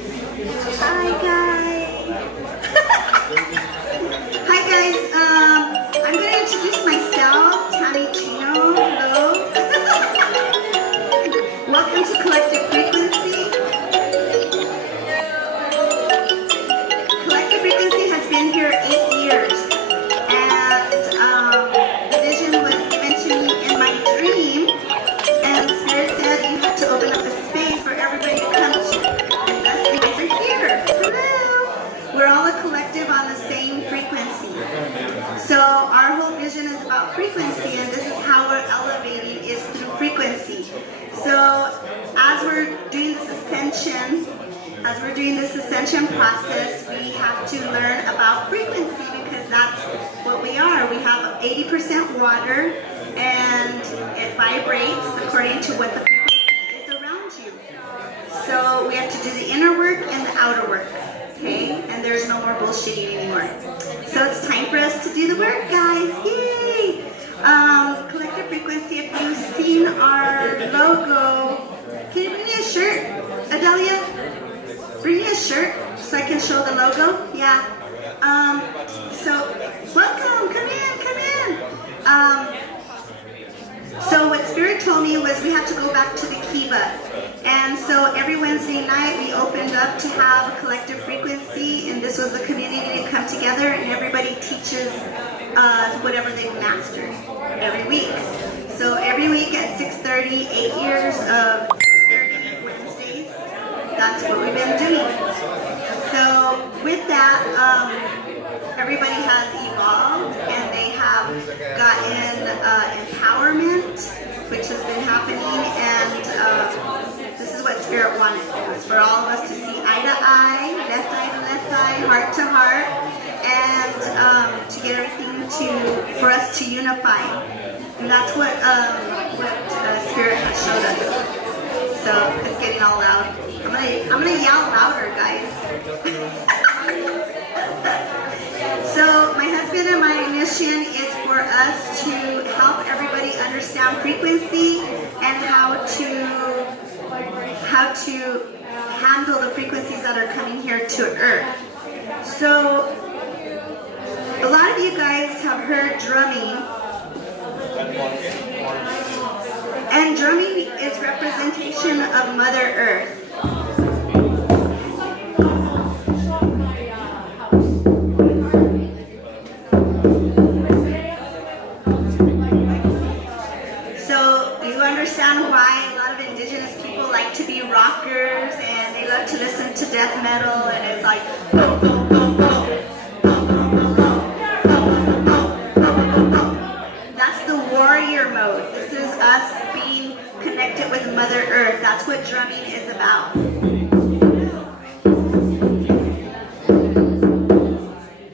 Hi guys. Hi guys. I'm gonna introduce myself, Tammy Chino. Hello. Welcome to Collective Frequency. Collective Frequency has been here 8 years, and the vision was given to me in my dream. And Spirit said you have to open up a space for everybody to come to. And thus you guys are here. Hello. We're all a collective on the same frequency. So our whole vision is about frequency, and this is how we're elevating is through frequency. So as we're doing this ascension process, we have to learn about frequency because that's what we are. We have 80% water, and it vibrates according to what the frequency is around you. So we have to do the inner work and the outer work, okay? And there's no more bullshitting anymore. So it's time for us to do the work, guys. Yay! Collective Frequency, if you've seen our logo, can you bring me a shirt, Adelia? Bring me a shirt so I can show the logo. Yeah. So welcome, come in. So what Spirit told me was we have to go back to the Kiva. And so every Wednesday night we opened up to have a collective frequency, and this was the community to come together, and everybody teaches whatever they've mastered every week. So every week at 6:30, 8 years of 6:30 Wednesdays, that's what we've been doing. So with that, everybody has evolved, and they have gotten empowerment, which has been happening, and this is what Spirit wanted. It was for all of us to see eye to eye, left eye, heart to heart, and to get everything for us to unify. And that's what Spirit has showed us. So it's getting all loud. I'm gonna yell louder, guys. So my husband and my mission is for us to help everybody understand frequency and how to handle the frequencies that are coming here to Earth. So a lot of you guys have heard drumming, and drumming is representation of Mother Earth. Understand why a lot of indigenous people like to be rockers, and they love to listen to death metal, and it's like boom, boom, boom, boom, boom, boom, boom, boom, boom. That's the warrior mode. This is us being connected with Mother Earth. That's what drumming is about.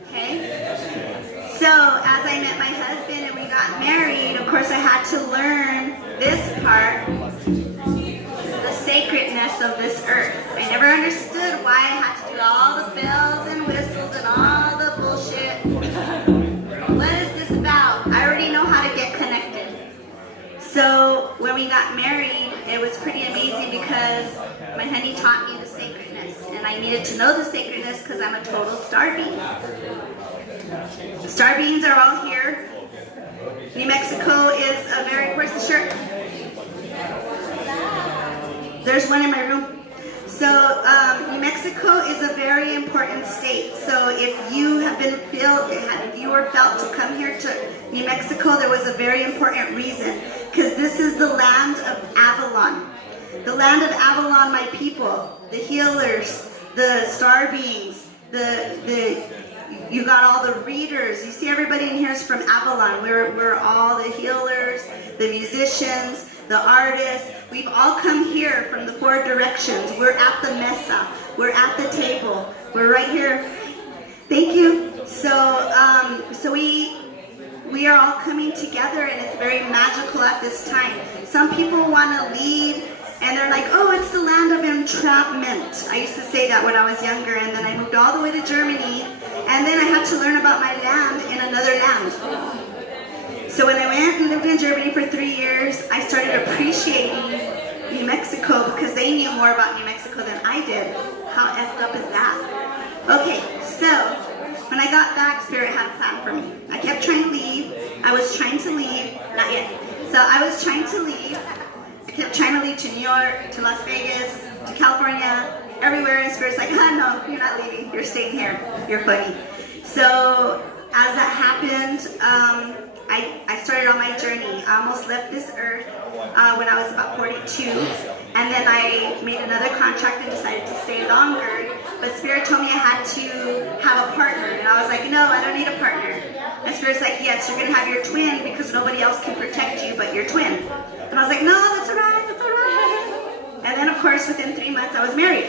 Okay? So as I met my husband and we got married, of course I had to learn this part, the sacredness of this earth. I never understood why I had to do all the bells and whistles and all the bullshit. What is this about? I already know how to get connected. So when we got married, it was pretty amazing because my honey taught me the sacredness, and I needed to know the sacredness because I'm a total star being. Star beings are all here. New Mexico is a very, where's the shirt? There's one in my room. So New Mexico is a very important state. So if you have been if you were felt to come here to New Mexico, there was a very important reason. Because this is the land of Avalon. The land of Avalon, my people, the healers, the star beings, you got all the readers. You see everybody in here is from Avalon. We're all the healers, the musicians, the artists. We've all come here from the 4 directions. We're at the mesa. We're at the table. We're right here. Thank you. So we are all coming together, and it's very magical at this time. Some people want to lead, and they're like, oh, it's the land of entrapment. I used to say that when I was younger, and then I moved all the way to Germany, and then I had to learn about my land in another land. So when I went and lived in Germany for 3 years, I started appreciating New Mexico because they knew more about New Mexico than I did. How effed up is that? Okay, so when I got back, Spirit had a plan for me. I kept trying to leave. I was trying to leave. Not yet. So I was trying to leave. I kept trying to leave to New York, to Las Vegas, to California, everywhere. And Spirit's like, no, you're not leaving. You're staying here. You're funny. So as that happened, I started on my journey. I almost left this earth when I was about 42. And then I made another contract and decided to stay longer. But Spirit told me I had to have a partner. And I was like, no, I don't need a partner. And Spirit's like, yes, you're going to have your twin because nobody else can protect you but your twin. And I was like, no, that's all right, that's all right. And then, of course, within 3 months, I was married.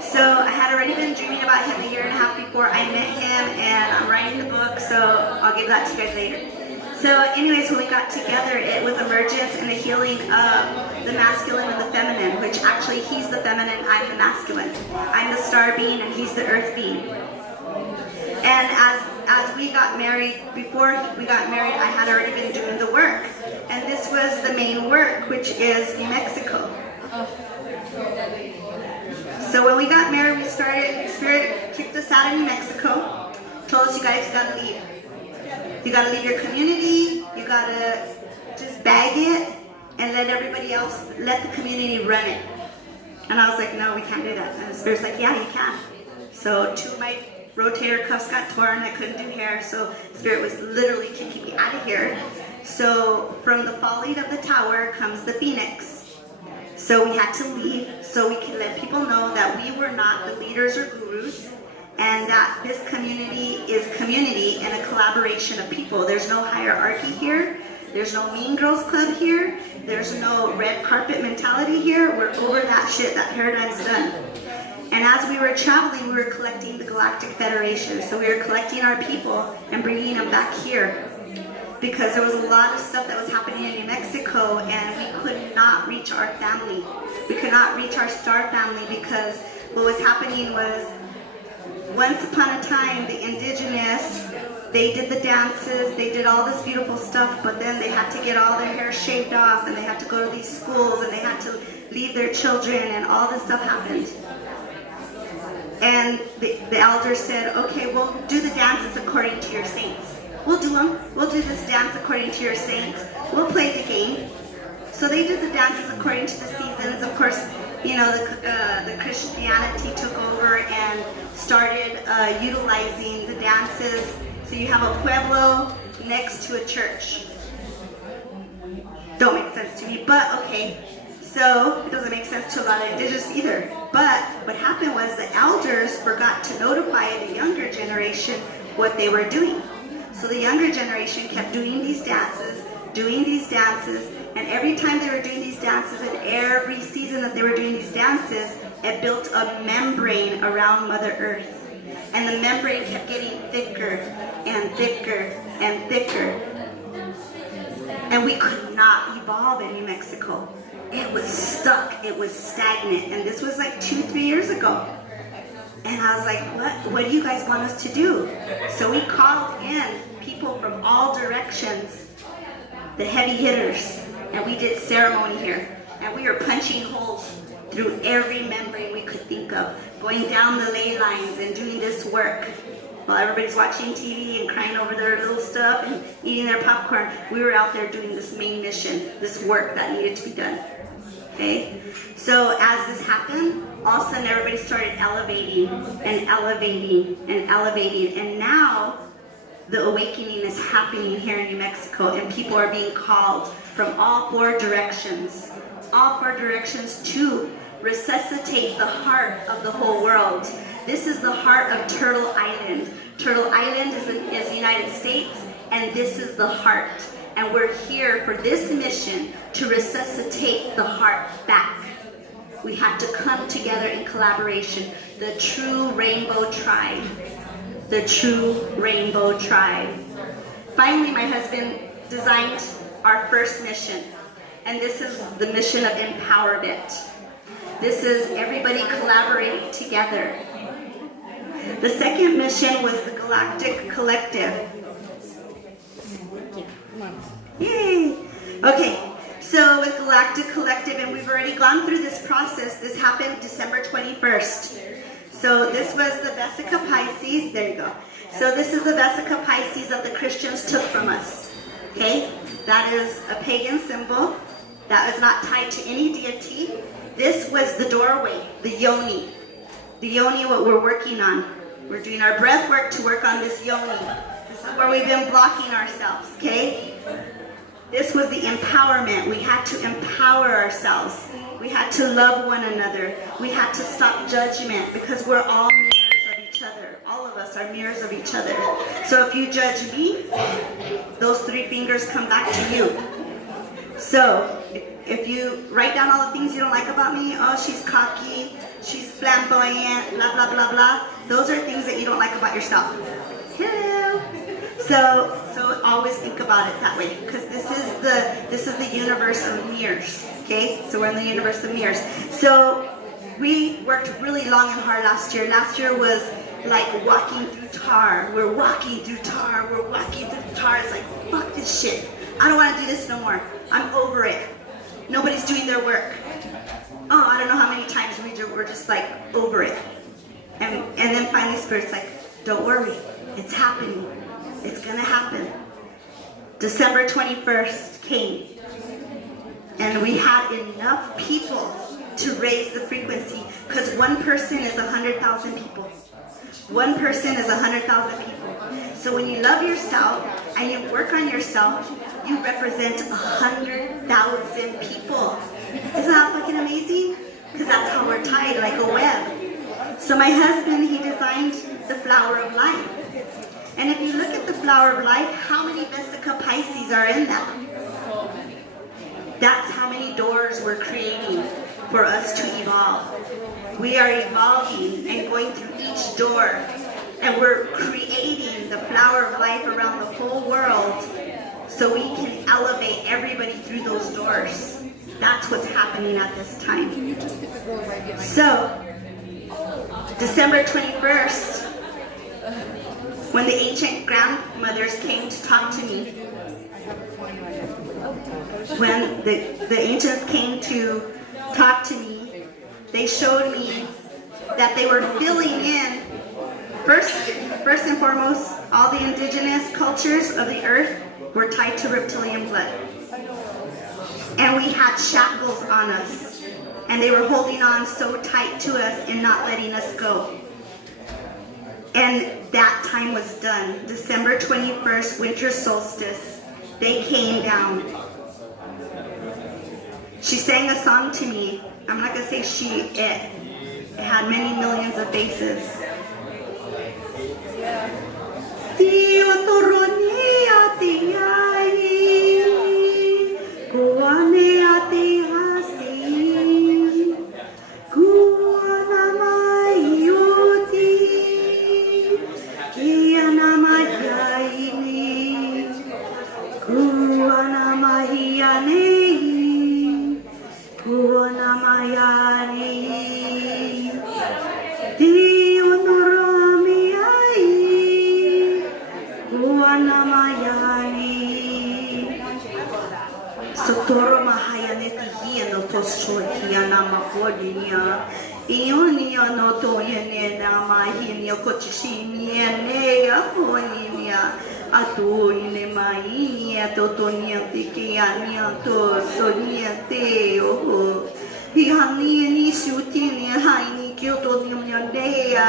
So I had already been dreaming about him a year and a half before I met him, and I'm writing the book, so I'll give that to you guys later. So anyways, when we got together, it was emergence and the healing of the masculine and the feminine, which actually he's the feminine, I'm the masculine. I'm the star being and he's the earth being. And as we got married, before we got married, I had already been doing the work. And this was the main work, which is New Mexico. So when we got married, we started, Spirit kicked us out of New Mexico, told us you guys gotta leave. You gotta leave your community, you gotta just bag it and let everybody else, let the community run it. And I was like, no, we can't do that. And the Spirit's like, yeah, you can. So 2 of my rotator cuffs got torn, I couldn't do hair, so Spirit was literally kicking me out of here. So from the falling of the tower comes the phoenix. So we had to leave so we could let people know that we were not the leaders or gurus, and that this community is community and a collaboration of people. There's no hierarchy here. There's no mean girls club here. There's no red carpet mentality here. We're over that shit. That paradigm's done. And as we were traveling, we were collecting the Galactic Federation. So we were collecting our people and bringing them back here, because there was a lot of stuff that was happening in New Mexico and we could not reach our family. We could not reach our star family because what was happening was, once upon a time, the indigenous, they did the dances, they did all this beautiful stuff, but then they had to get all their hair shaved off and they had to go to these schools and they had to leave their children and all this stuff happened. And the elders said, okay, we'll do the dances according to your saints. We'll do them. We'll do this dance according to your saints. We'll play the game. So they did the dances according to the seasons. Of course, you know, the Christianity took over and started utilizing the dances. So you have a pueblo next to a church. Don't make sense to me, but okay. So it doesn't make sense to a lot of indigenous either. But what happened was the elders forgot to notify the younger generation what they were doing. So the younger generation kept doing these dances, and every time they were doing these dances, and every season that they were doing these dances, it built a membrane around Mother Earth. And the membrane kept getting thicker and thicker and thicker. And we could not evolve in New Mexico. It was stuck, it was stagnant, and this was like 2-3 years ago. And I was like, what do you guys want us to do? So we called in people from all directions, the heavy hitters, and we did ceremony here. And we were punching holes through every membrane we could think of, going down the ley lines and doing this work. While everybody's watching TV and crying over their little stuff and eating their popcorn, we were out there doing this main mission, this work that needed to be done. Okay? So as this happened, all of a sudden everybody started elevating and elevating and elevating. And now the awakening is happening here in New Mexico, and people are being called from all 4 directions. All 4 directions to resuscitate the heart of the whole world. This is the heart of Turtle Island. Turtle Island is the United States, and this is the heart. And we're here for this mission to resuscitate the heart back. We have to come together in collaboration. The true rainbow tribe. The true rainbow tribe. Finally, my husband designed our first mission. And this is the mission of empowerment. This is everybody collaborating together. The second mission was the Galactic Collective. Yay! Okay, so So with Galactic Collective, and we've already gone through this process. This happened December 21st. So this was the Vesica Pisces. There you go. So this is the Vesica Pisces that the Christians took from us. Okay? That is a pagan symbol. That is not tied to any deity. This was the doorway, the yoni. The yoni, what we're working on. We're doing our breath work to work on this yoni. This is where we've been blocking ourselves, okay? This was the empowerment. We had to empower ourselves. We had to love one another. We had to stop judgment because we're all mirrors of each other. All of us are mirrors of each other. So if you judge me, those 3 fingers come back to you. So if you write down all the things you don't like about me, oh, she's cocky, she's flamboyant, blah, blah, blah, blah. Those are things that you don't like about yourself. Hello. So always think about it that way, because this is the universe of mirrors. Okay, so we're in the universe of mirrors. So we worked really long and hard last year. Last year was like walking through tar. We're walking through tar. We're walking through tar. It's like, fuck this shit. I don't want to do this no more. I'm over it. Nobody's doing their work. Oh, I don't know how many times we're just like over it. And then finally Spirit's like, don't worry. It's happening. It's going to happen. December 21st came. And we had enough people to raise the frequency. Because one person is 100,000 people. One person is 100,000 people. So when you love yourself and you work on yourself, you represent 100,000 people. Isn't that fucking amazing? Because that's how we're tied, like a web. So my husband, he designed the flower of life. And if you look at the flower of life, how many Vesica Pisces are in that? That's how many doors we're creating for us to evolve. We are evolving and going through each door. And we're creating the flower of life around the whole world so we can elevate everybody through those doors. That's what's happening at this time. So, December 21st, when the ancient grandmothers came to talk to me, when the ancients came to talk to me, they showed me that they were filling in, first and foremost, all the indigenous cultures of the earth were tied to reptilian blood. And we had shackles on us. And they were holding on so tight to us and not letting us go. And that time was done. December 21st, winter solstice, they came down. She sang a song to me. I'm not going to say she, it had many millions of faces. Sotoro mahayaneti hieno poshokiana mafodinia. Ionia no toyene na mahinio kochishini ne afoninia. Atoine mainia totonia tikiania to soniate oh. Hihani ni shutini haini kyoto nyondea.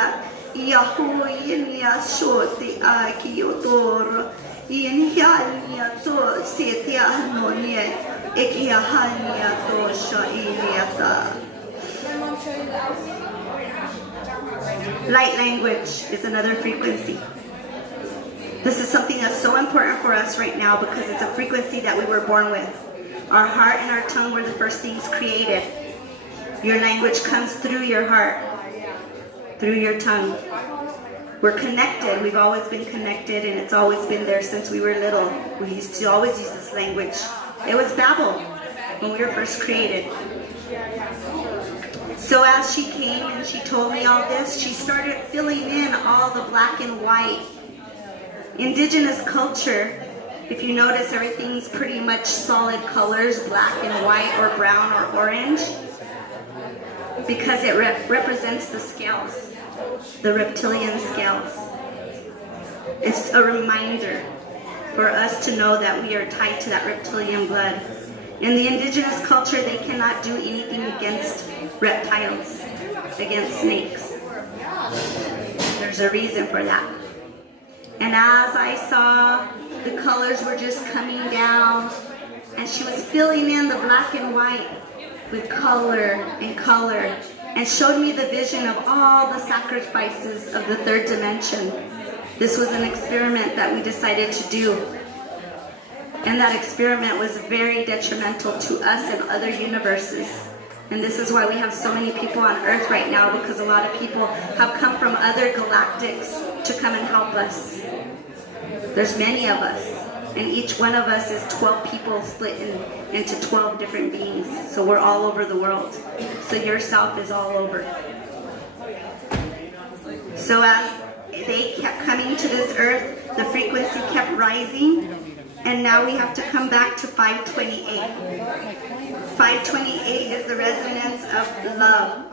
Iahoini ashoti akiotoro. Inhania to setia harmonie, ekihania to shainiata. Light language is another frequency. This is something that's so important for us right now because it's a frequency that we were born with. Our heart and our tongue were the first things created. Your language comes through your heart, through your tongue. We're connected. We've always been connected, and it's always been there since we were little. We used to always use this language. It was Babel when we were first created. So as she came and she told me all this, she started filling in all the black and white indigenous culture If you notice, everything's pretty much solid colors, black and white or brown or orange, because it represents the scales, the reptilian scales. It's a reminder for us to know that we are tied to that reptilian blood. In the indigenous culture, they cannot do anything against reptiles, against snakes. There's a reason for that. And as I saw, the colors were just coming down, and she was filling in the black and white with color, and showed me the vision of all the sacrifices of the third dimension. This was an experiment that we decided to do. And that experiment was very detrimental to us and other universes. And this is why we have so many people on Earth right now, because a lot of people have come from other galactics to come and help us. There's many of us, and each one of us is 12 people split into 12 different beings. So we're all over the world. So yourself is all over. So as they kept coming to this Earth, the frequency kept rising, and now we have to come back to 528. 528 is the resonance of love.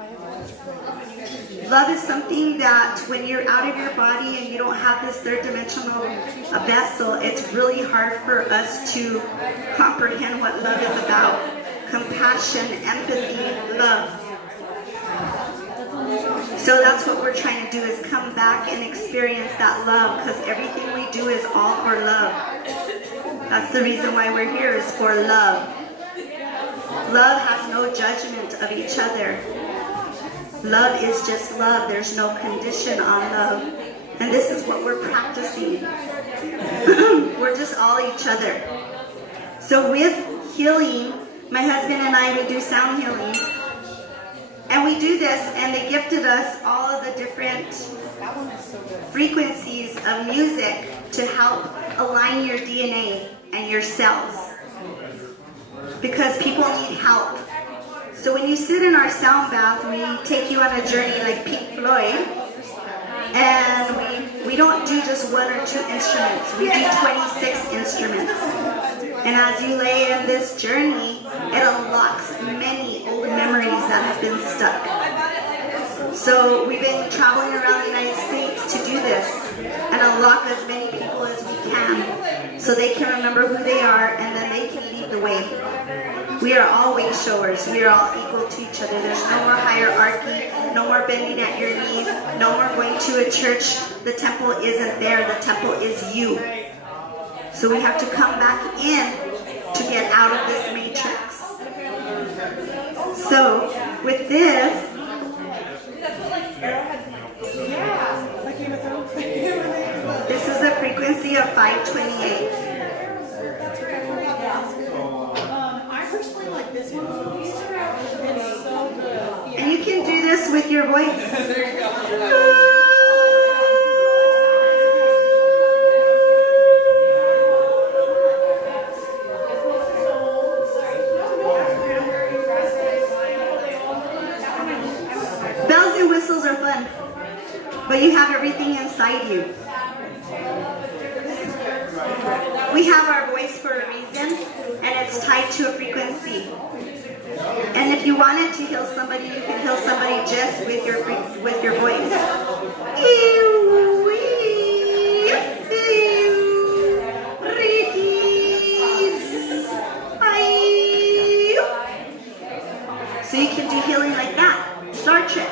Love is something that when you're out of your body and you don't have this third dimensional vessel, it's really hard for us to comprehend what love is about. Compassion, empathy, love. So that's what we're trying to do, is come back and experience that love, because everything we do is all for love. That's the reason why we're here, is for love. Love has no judgment of each other. Love is just love. There's no condition on love. And this is what we're practicing. We're just all each other. So with healing, my husband and I, we do sound healing. And we do this, and they gifted us all of the different frequencies of music to help align your DNA and your cells. Because people need help. So when you sit in our sound bath, we take you on a journey like Pink Floyd. And we don't do just one or two instruments. We do 26 instruments. And as you lay in this journey, it unlocks many old memories that have been stuck. So we've been traveling around the United States to do this and unlock as many people as we can, so they can remember who they are, and then they can lead the way. We are all way showers. We are all equal to each other. There's no more hierarchy, no more bending at your knees, no more going to a church. The temple isn't there. The temple is you. So we have to come back in to get out of this matrix. So with this, this is the frequency of 528. I personally like this one. It's so good. And you can do this with your voice. Bells and whistles are fun, but you have everything inside you. We have our voice for a reason, and it's tied to a frequency. And if you wanted to heal somebody, you can heal somebody just with your voice. So you can do healing like that. Star Trek.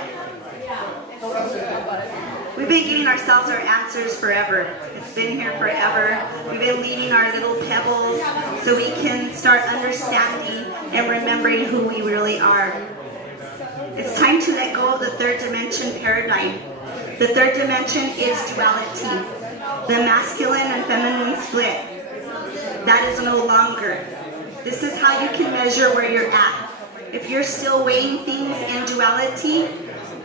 We've been giving ourselves our answers forever. It's been here forever. We've been leaving our little pebbles so we can start understanding and remembering who we really are. It's time to let go of the third dimension paradigm. The third dimension is duality. The masculine and feminine split. That is no longer. This is how you can measure where you're at. If you're still weighing things in duality,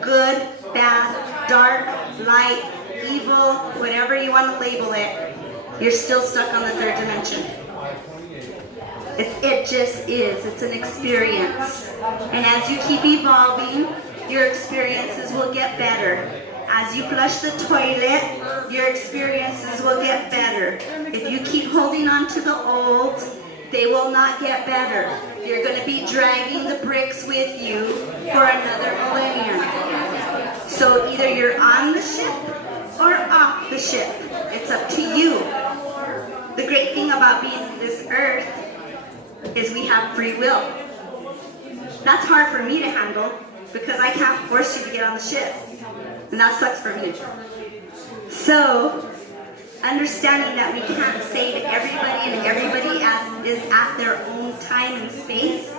good, bad, dark, light, evil, whatever you want to label it, you're still stuck on the third dimension. It just is. It's an experience. And as you keep evolving, your experiences will get better. As you flush the toilet, your experiences will get better. If you keep holding on to the old, they will not get better. You're going to be dragging the bricks with you for another millennium. So either you're on the ship or off the ship. It's up to you. The great thing about being on this earth is we have free will. That's hard for me to handle because I can't force you to get on the ship. And that sucks for me. So, understanding that we can't save everybody and everybody is at their own time and space,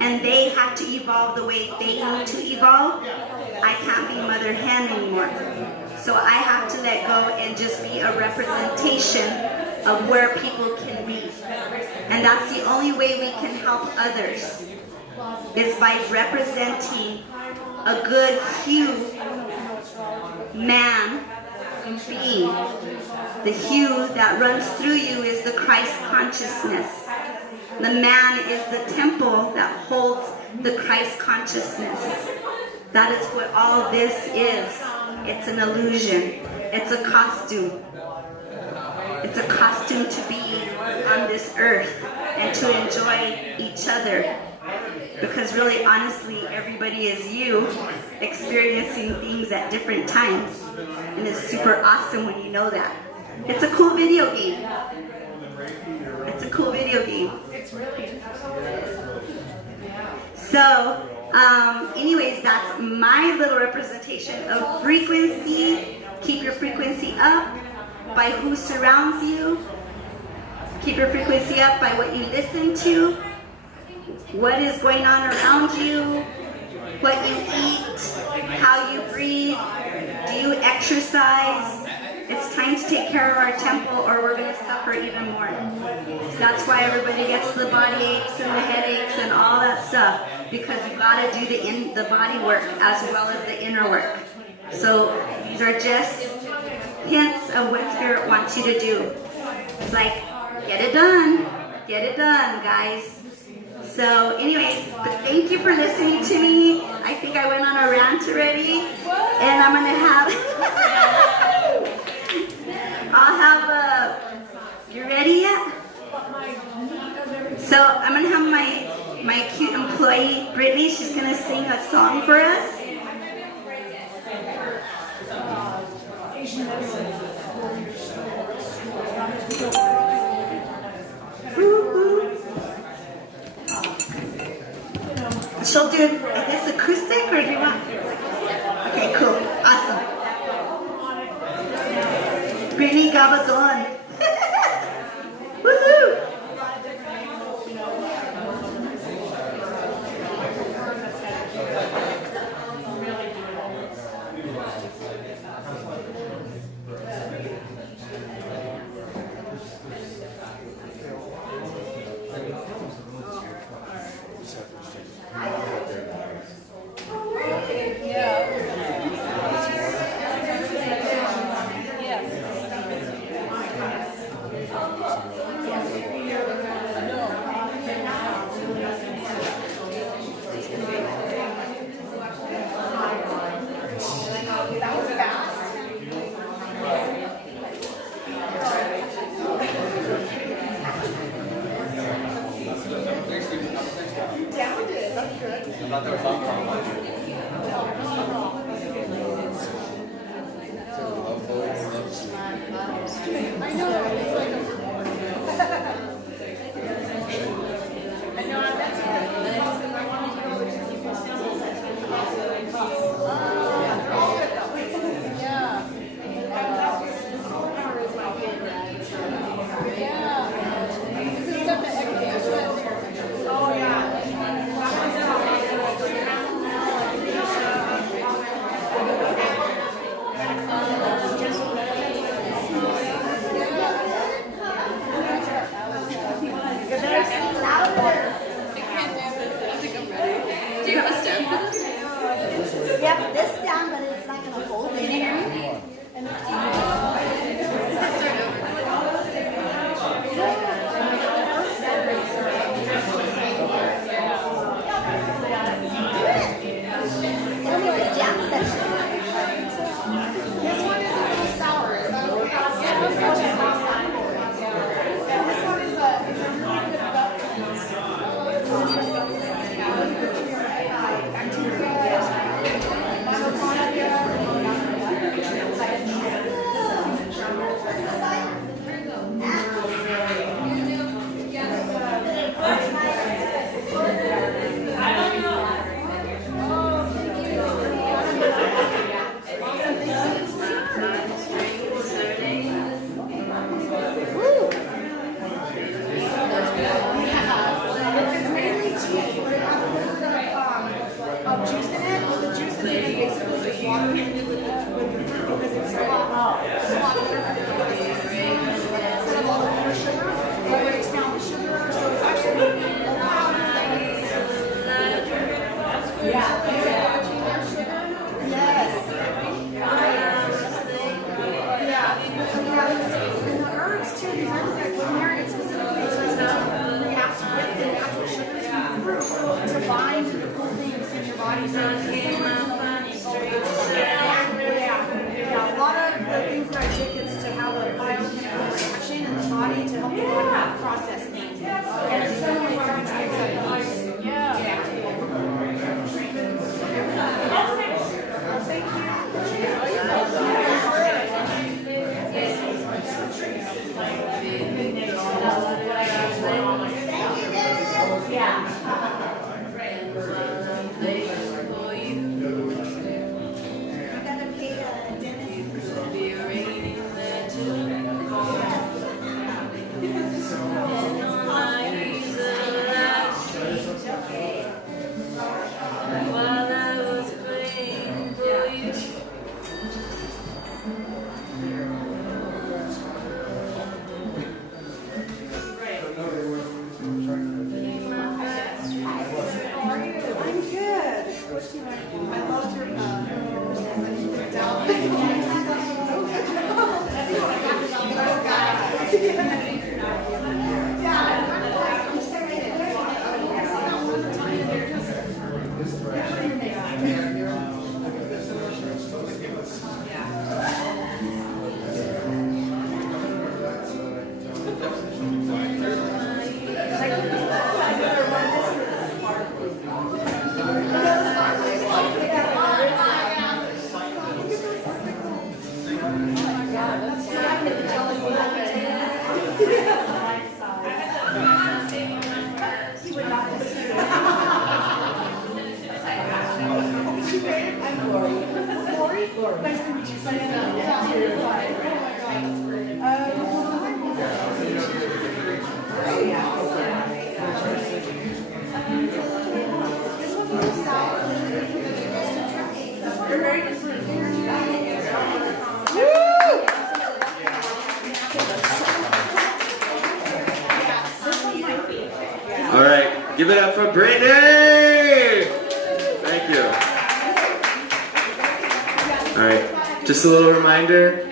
and they have to evolve the way they need to evolve, I can't be mother hen anymore. So I have to let go and just be a representation of where people can be. And that's the only way we can help others, is by representing a good hue man being. The hue that runs through you is the Christ consciousness. The man is the temple that holds the Christ consciousness. That is what all this is. It's an illusion. It's a costume. It's a costume to be on this earth and to enjoy each other. Because really, honestly, everybody is you experiencing things at different times. And it's super awesome when you know that. It's a cool video game. It's a cool video game. So, anyways, that's my little representation of frequency. Keep your frequency up by who surrounds you. Keep your frequency up by what you listen to. What is going on around you, what you eat, how you breathe, do you exercise? It's time to take care of our temple or we're going to suffer even more. That's why everybody gets the body aches and the headaches and all that stuff, because you got to do the body work as well as the inner work. So these are just hints of what Spirit wants you to do. It's like, get it done, guys. So anyways, thank you for listening to me. I think I went on a rant already. And I'm going to have, I'll have you ready yet? So I'm going to have my cute employee, Brittany. She's going to sing a song for us. She'll do, I guess, acoustic, or do you want? Okay, cool. Awesome. Brittany Gabadon. Woohoo! All right, give it up for Brittany! Thank you. All right, just a little reminder,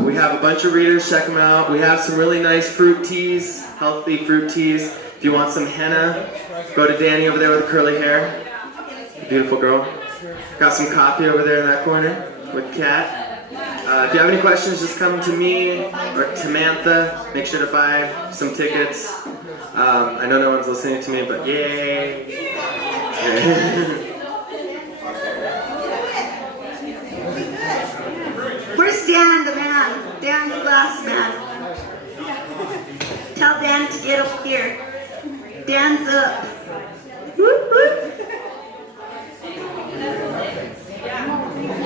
we have a bunch of readers, check them out. We have some really nice fruit teas, healthy fruit teas. If you want some henna, go to Danny over there with the curly hair. Beautiful girl. Got some coffee over there in that corner with Kat. If you have any questions, just come to me or to Samantha. Make sure to buy some tickets. I know no one's listening to me, but yay! Where's Dan, the man? Dan, the glass man. Tell Dan to get up here. Dan's up. Whoop, whoop.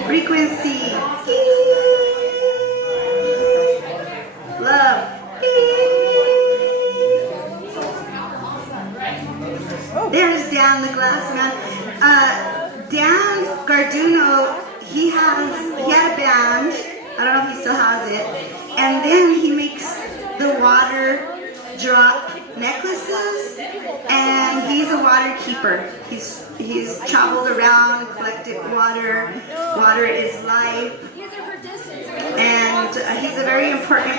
Frequency. Love. There's Dan, the glass man. Dan Garduno, he had a band. I don't know if he still has it. And then he makes the water drop necklaces, and he's a water keeper. He's traveled around and collected water. Water is life. And he's a very important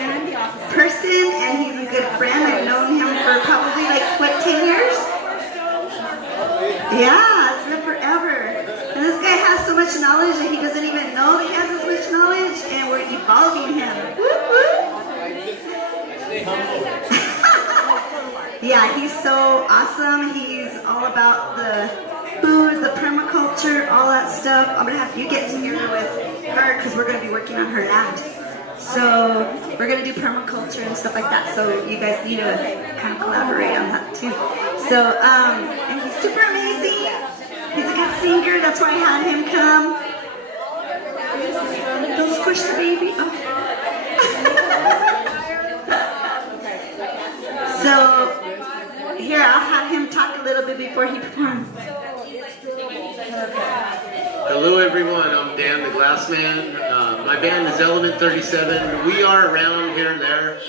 person, and he's a good friend. I've known him for probably 10 years? Yeah, it's been forever. And this guy has so much knowledge that he doesn't even know he has this much knowledge, and we're evolving him. Whoop, whoop. Yeah, he's so awesome. He's all about the food, the permaculture, all that stuff. I'm going to have you get together with her because we're going to be working on her land. So we're going to do permaculture and stuff like that. So you guys need to kind of collaborate on that too. So, and he's super amazing. He's a good singer. That's why I had him come. Don't squish the baby. Oh. So, here, I'll have him talk a little bit before he performs. Hello everyone, I'm Dan the Glassman. My band is Element 37. We are around here and there.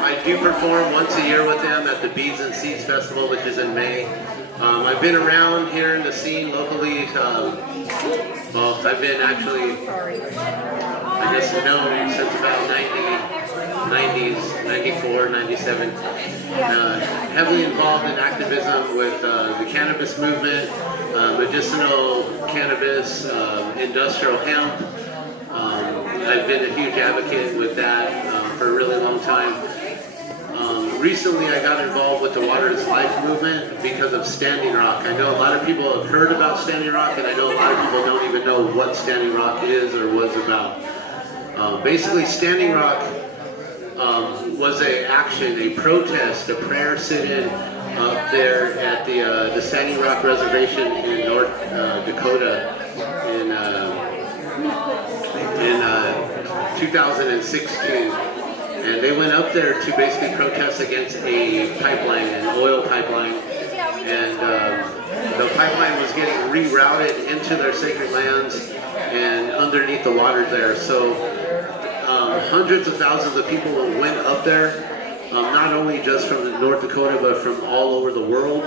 I do perform once a year with them at the Beads and Seeds Festival, which is in May. I've been around here in the scene locally. Well, I've been actually, I guess, known since about 90s, 94, 97. Heavily involved in activism with the cannabis movement, medicinal cannabis, industrial hemp. I've been a huge advocate with that for a really long time. Recently I got involved with the Water is Life movement because of Standing Rock. I know a lot of people have heard about Standing Rock, and I know a lot of people don't even know what Standing Rock is or was about. Basically, Standing Rock was an action, a protest, a prayer sit-in up there at the Standing Rock Reservation in North Dakota in 2016. And they went up there to basically protest against a pipeline, an oil pipeline. And the pipeline was getting rerouted into their sacred lands and underneath the water there. So hundreds of thousands of people went up there, not only just from North Dakota, but from all over the world.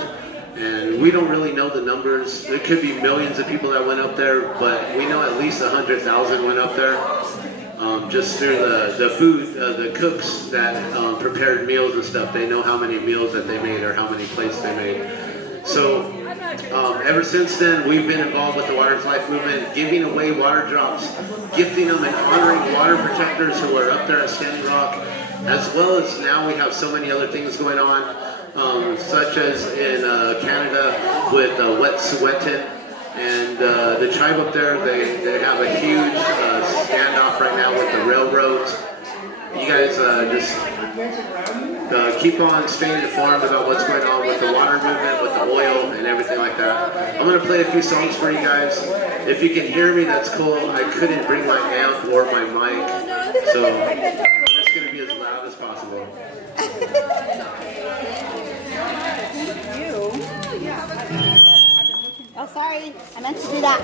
And we don't really know the numbers. There could be millions of people that went up there, but we know at least 100,000 went up there. Just through the food, the cooks that prepared meals and stuff, they know how many meals that they made or how many plates they made. So ever since then, we've been involved with the Water's Life movement, giving away water drops, gifting them and honoring water protectors who are up there at Standing Rock, as well as now we have so many other things going on, such as in Canada with Wet'suwet'en. And the tribe up there, they have a huge standoff right now with the railroads. You guys just keep on staying informed about what's going on with the water movement, with the oil, and everything like that. I'm going to play a few songs for you guys. If you can hear me, that's cool. I couldn't bring my amp or my mic, so I'm just going to be as loud as possible. Oh, sorry. I meant to do that.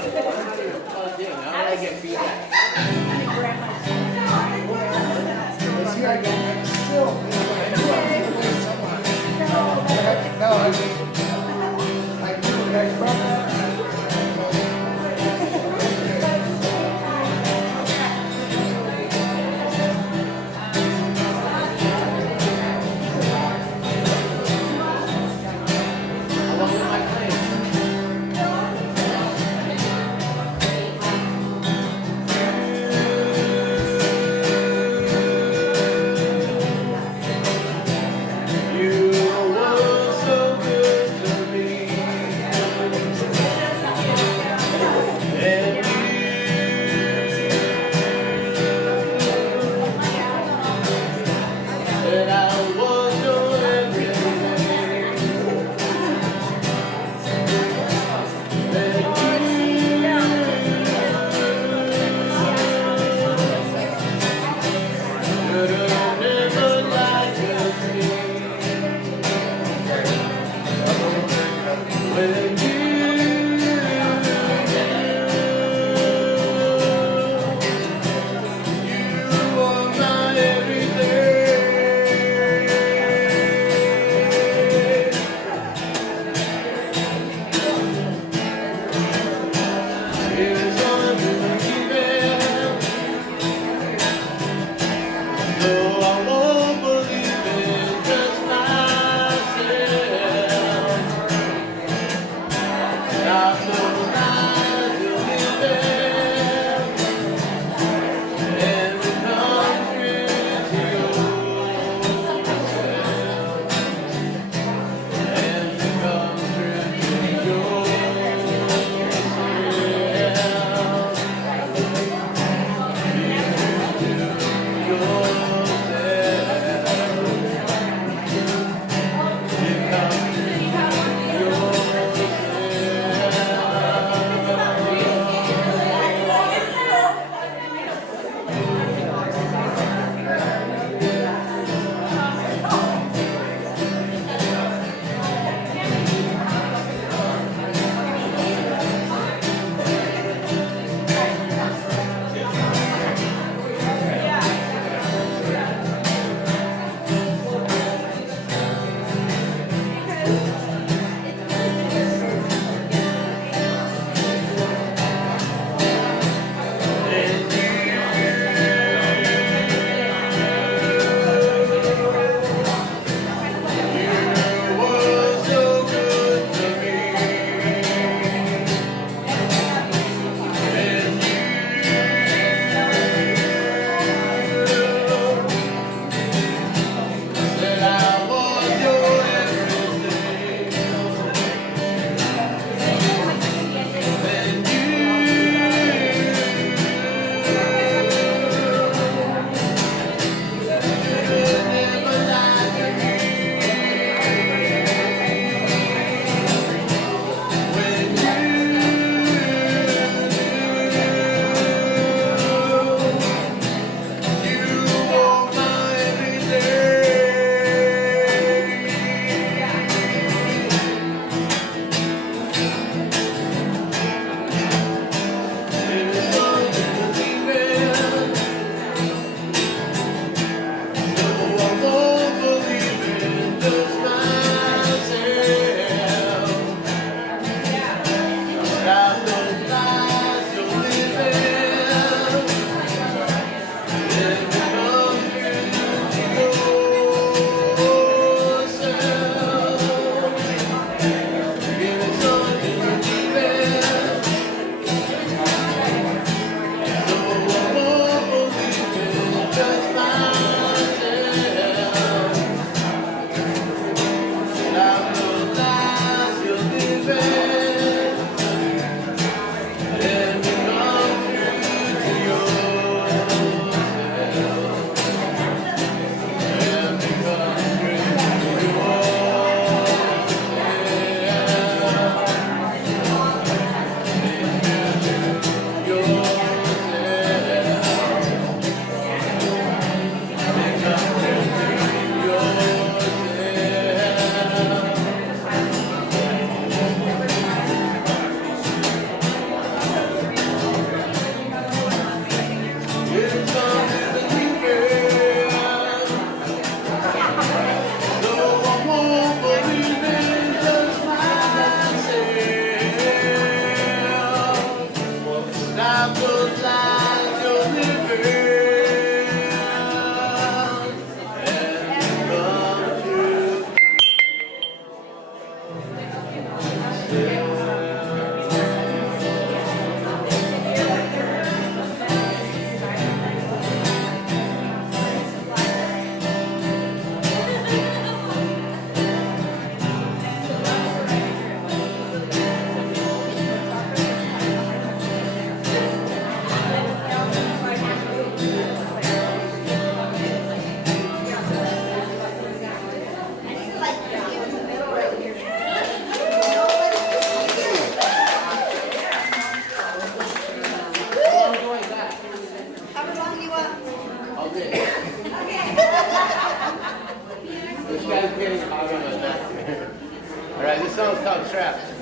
All right, this song's called Trapped.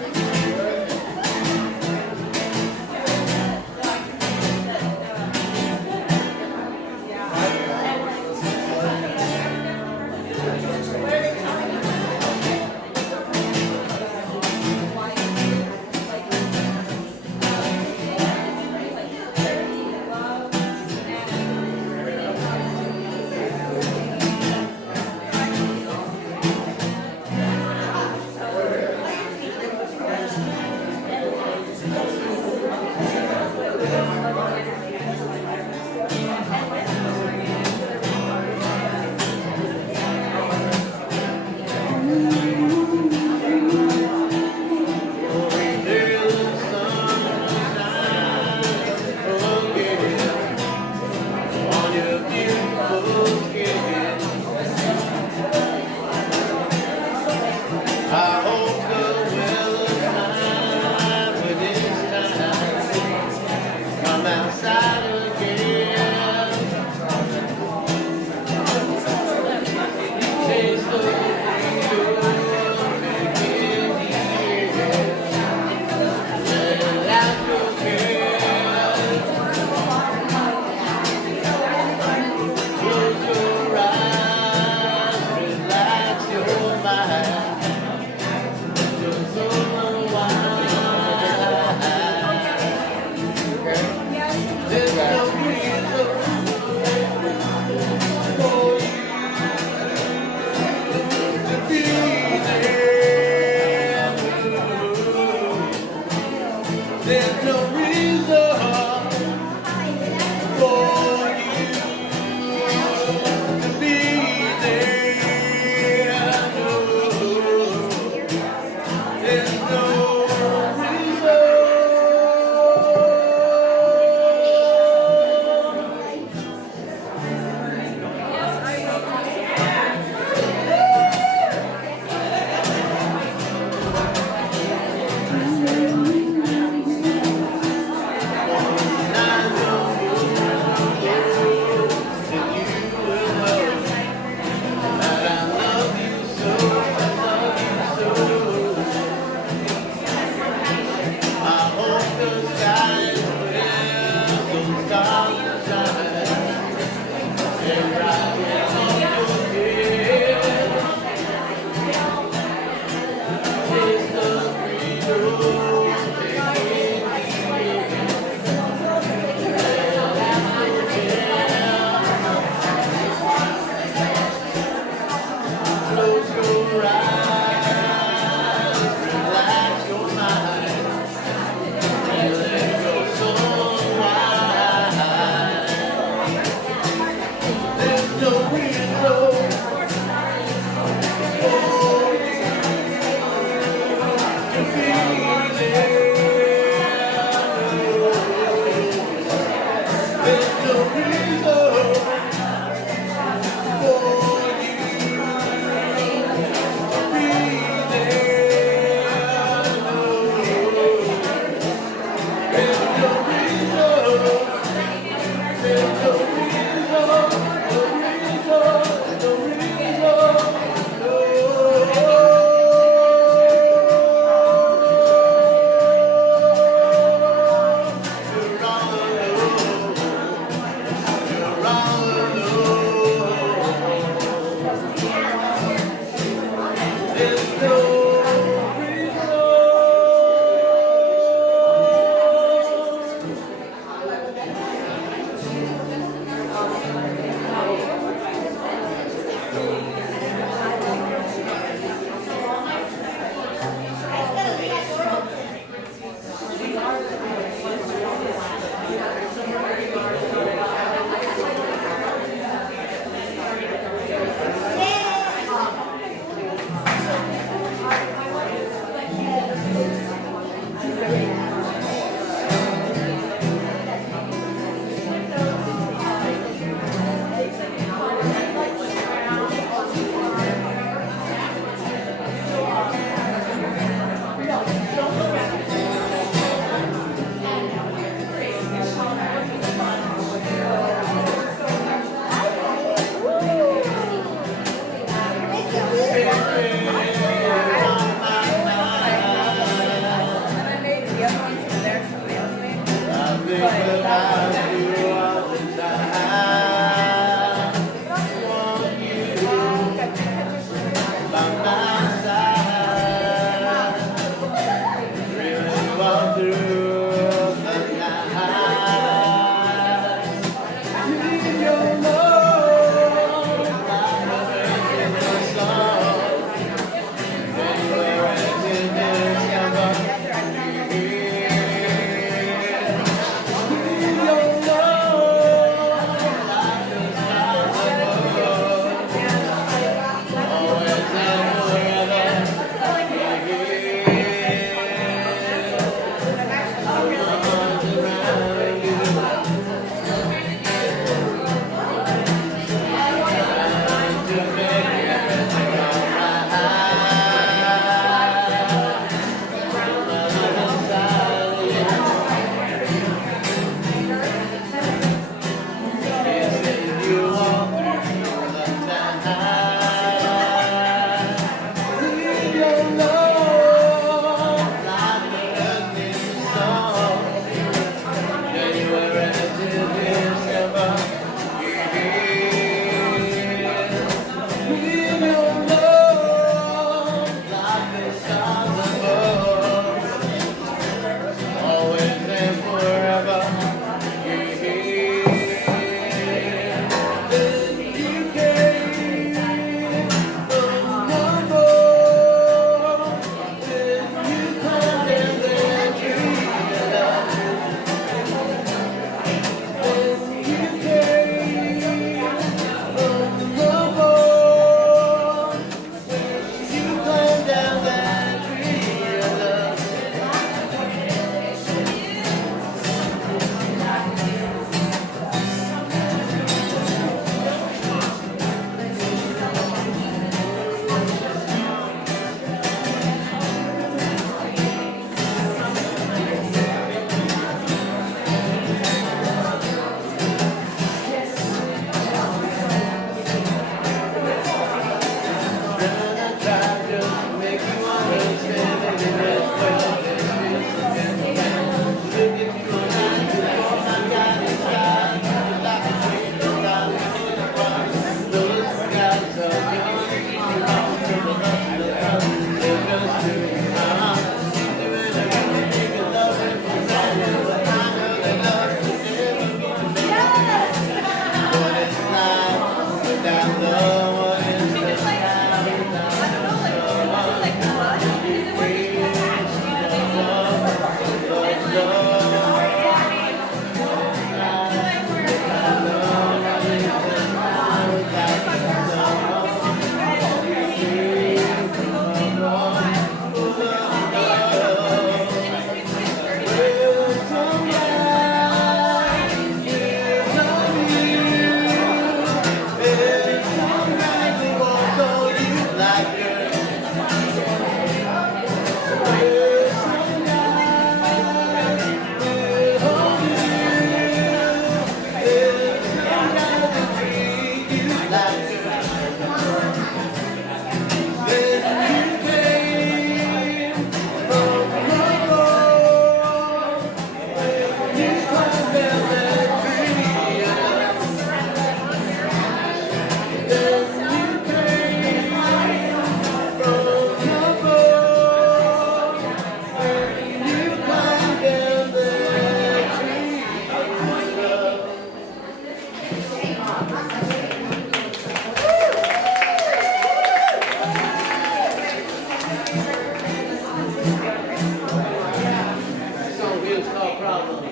Song is called Problem.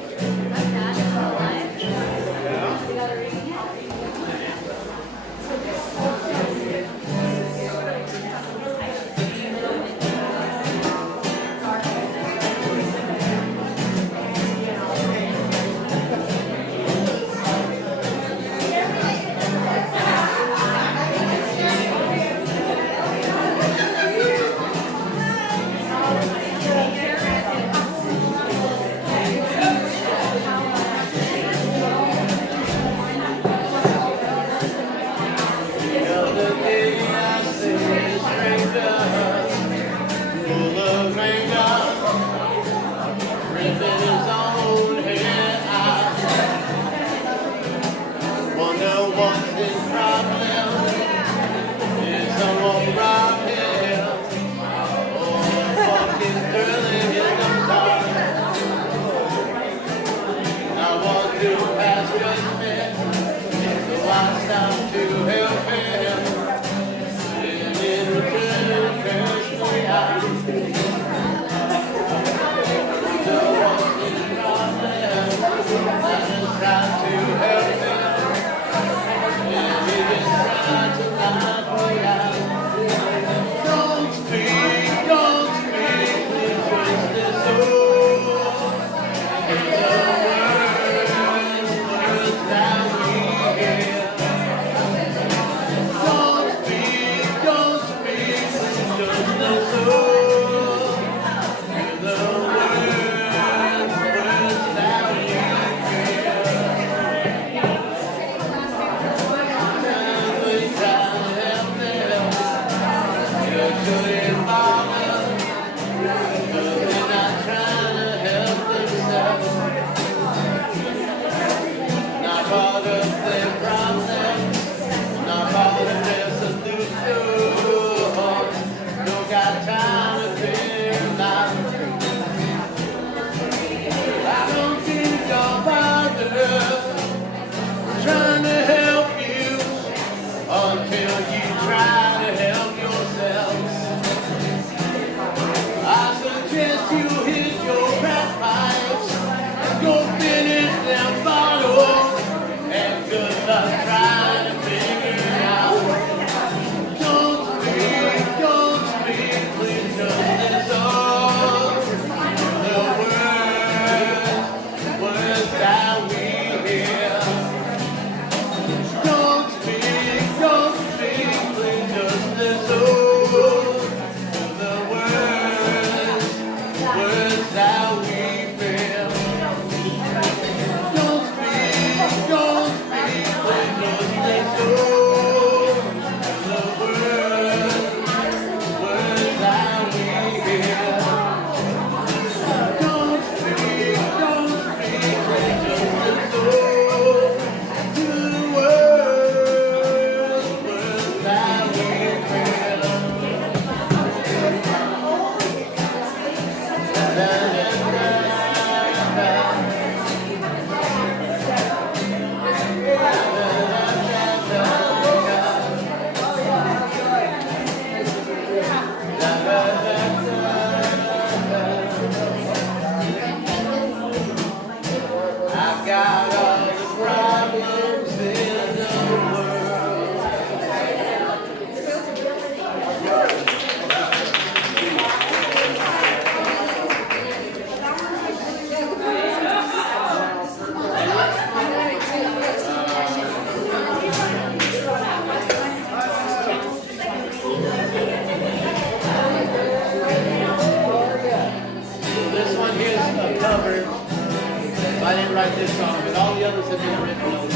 I didn't write this song, but all the others have been written over.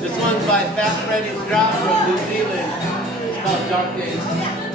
This one's by Fat Freddy's Drop from New Zealand. It's called Dark Days.